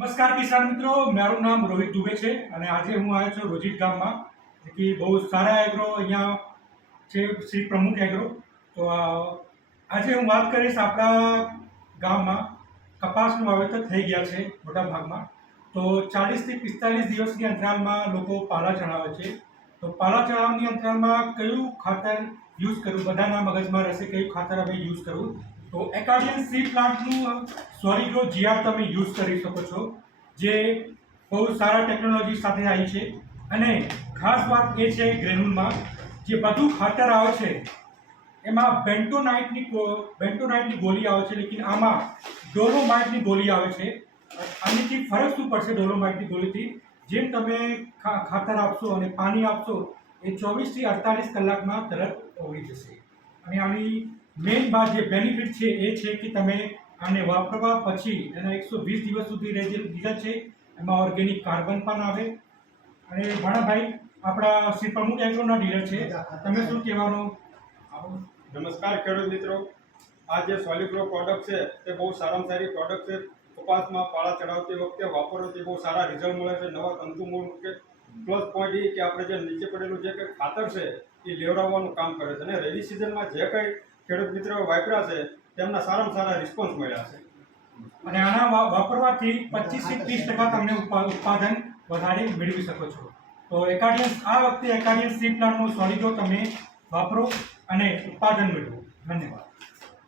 નમસ્કાર કિસાન મિત્રો, મારું નામ રોહિત દુબે છે અને આજે હું આવ્યો છું રોજીટ ગામમાં કે બહુ સારા એગ્રો અહીંયા છે શ્રી પ્રમુખ એગ્રો. તો આજે હું વાત કરીશ આપણા ગામમાં કપાસનું વાવેતર થઈ ગયા છે મોટા ભાગમાં. તો 40 થી 45 દિવસની અંતરાલમાં લોકો પાલા ચડાવે છે. તો પાલા ચડાવવાની અંતરાલમાં કયું ખાતર યુઝ કરવું, બધાના મગજમાં રહેશે કયું ખાતર હવે યુઝ કરવું. તો એકાર્ડિયન સીડ પ્લાન્ટનું સોલિગ્રો જીઆર તમે યુઝ કરી શકો છો, જે બહુ સારા ટેકનોલોજી સાથે આવી છે. અને ખાસ વાત એ છે ગ્રેન્યુલમાં જે બધું ખાતર આવે છે એમાં બેન્ટોનાઇટની ગોળી આવે છે, લેકિન આમાં ડોલોમાઇટની ગોળી આવે છે. આનાથી ફરક શું પડશે ડોલોમાઇટની ગોળીથી? જેમ તમે ખાતર આપશો અને પાણી આપશો એ 24 થી 48 કલાકમાં તરત ઓગળી જશે. અને આની મેઇન વાત જે બેનિફિટ છે એ છે કે તમે આને વાપરવા પછી એના 120 દિવસ સુધી રિઝલ્ટ છે. એમાં ઓર્ગેનિક કાર્બન પણ આવે. અને ભાણાભાઈ આપણા શ્રી પ્રમુખ એગ્રોના ડીલર છે, તમે શું કહેવાનું? નમસ્કાર ખેડૂત મિત્રો, આ જે સોલિગ્રો પ્રોડક્ટ છે તે બહુ સારામાં સારી પ્રોડક્ટ છે. કપાસમાં પાળા ચડાવતી વખતે વાપરવાથી બહુ સારા રિઝલ્ટ મળે છે. નવા તંતુમૂળ કે પ્લસ પોઈન્ટ એ કે આપણે જે નીચે પડેલું જે કંઈ ખાતર છે એ લેવડાવવાનું કામ કરે છે. અને રેની સિઝનમાં જે કંઈ ખેડૂત મિત્રો વાપર્યા છે તેમના સારામાં સારા રિસ્પોન્સ મળ્યા છે. અને આના વાપરવાથી 25 થી 30% તમને ઉત્પાદન વધારે મેળવી શકો છો. તો આ વખતે એકાર્ડિયન સીડ પ્લાન્ટનો સોલિગ્રો તમે વાપરો અને ઉત્પાદન મેળવો. ધન્યવાદ.